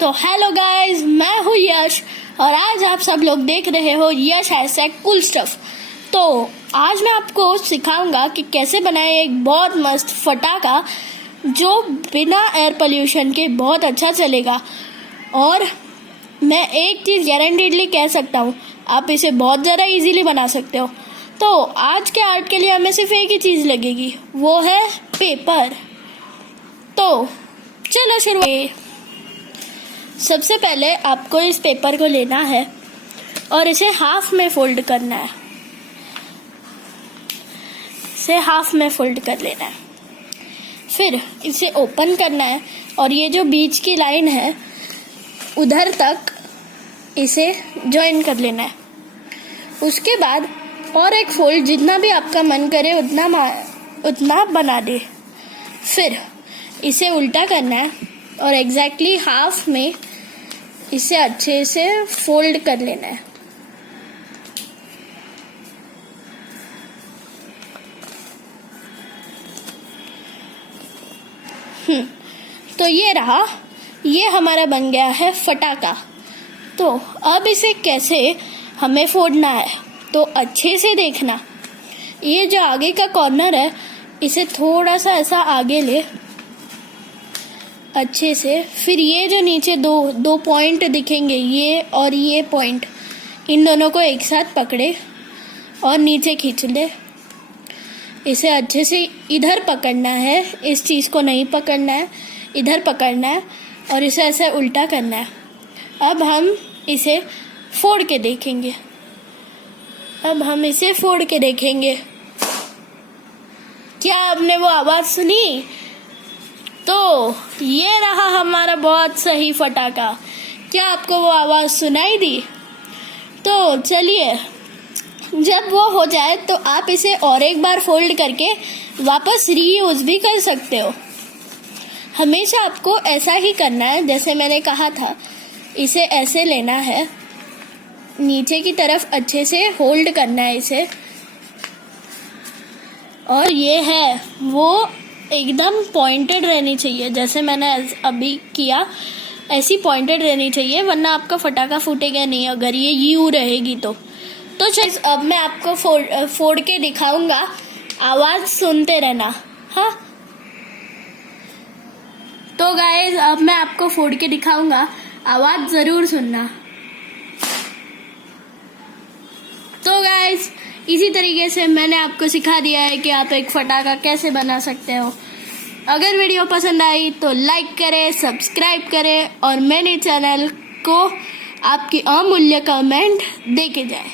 तो hello guys, मैं हूँ यश और आज आप सब लोग देख रहे हो यश हैशटैग कूल स्टफ। तो आज मैं आपको सिखाऊंगा कि कैसे बनाएं एक बहुत मस्त फटाका जो बिना एयर पोल्यूशन के बहुत अच्छा चलेगा। और मैं एक चीज़ गारंटीडली कह सकता हूँ, आप इसे बहुत ज़्यादा इजीली बना सकते हो। तो आज के आर्ट के लिए हमें सिर्फ एक ही चीज़ लगेगी, वो है पेपर। तो चलो शुरू। सबसे पहले आपको इस पेपर को लेना है और इसे हाफ में फोल्ड करना है। इसे हाफ में फोल्ड कर लेना है, फिर इसे ओपन करना है और ये जो बीच की लाइन है उधर तक इसे जॉइन कर लेना है। उसके बाद और एक फोल्ड जितना भी आपका मन करे उतना बना दे। फिर इसे उल्टा करना है और एग्जैक्टली हाफ में इसे अच्छे से फोल्ड कर लेना है। तो ये रहा, ये हमारा बन गया है फटाका। तो अब इसे कैसे हमें फोड़ना है, तो अच्छे से देखना। ये जो आगे का कॉर्नर है इसे थोड़ा सा ऐसा आगे ले अच्छे से। फिर ये जो नीचे दो पॉइंट दिखेंगे, ये और ये पॉइंट, इन दोनों को एक साथ पकड़े और नीचे खींच ले। इसे अच्छे से इधर पकड़ना है, इस चीज़ को नहीं पकड़ना है, इधर पकड़ना है और इसे ऐसे उल्टा करना है। अब हम इसे फोड़ के देखेंगे। क्या आपने वो आवाज़ सुनी? तो ये रहा हमारा बहुत सही फटाका। क्या आपको वो आवाज़ सुनाई दी? तो चलिए, जब वो हो जाए तो आप इसे और एक बार फोल्ड करके वापस रीयूज भी कर सकते हो। हमेशा आपको ऐसा ही करना है जैसे मैंने कहा था। इसे ऐसे लेना है, नीचे की तरफ अच्छे से होल्ड करना है इसे, और ये है वो एकदम पॉइंटेड रहनी चाहिए जैसे मैंने अभी किया, ऐसी पॉइंटेड रहनी चाहिए, वरना आपका फटाका फूटेगा नहीं अगर ये यू रहेगी तो चलिए अब मैं आपको फोड़ के दिखाऊंगा, आवाज़ सुनते रहना। हाँ, तो गाइस अब मैं आपको फोड़ के दिखाऊंगा, आवाज़ ज़रूर सुनना। तो गाइस इसी तरीके से मैंने आपको सिखा दिया है कि आप एक फटाका कैसे बना सकते हो। अगर वीडियो पसंद आई तो लाइक करें, सब्सक्राइब करें और मेरे चैनल को आपकी अमूल्य कमेंट देके जाएं।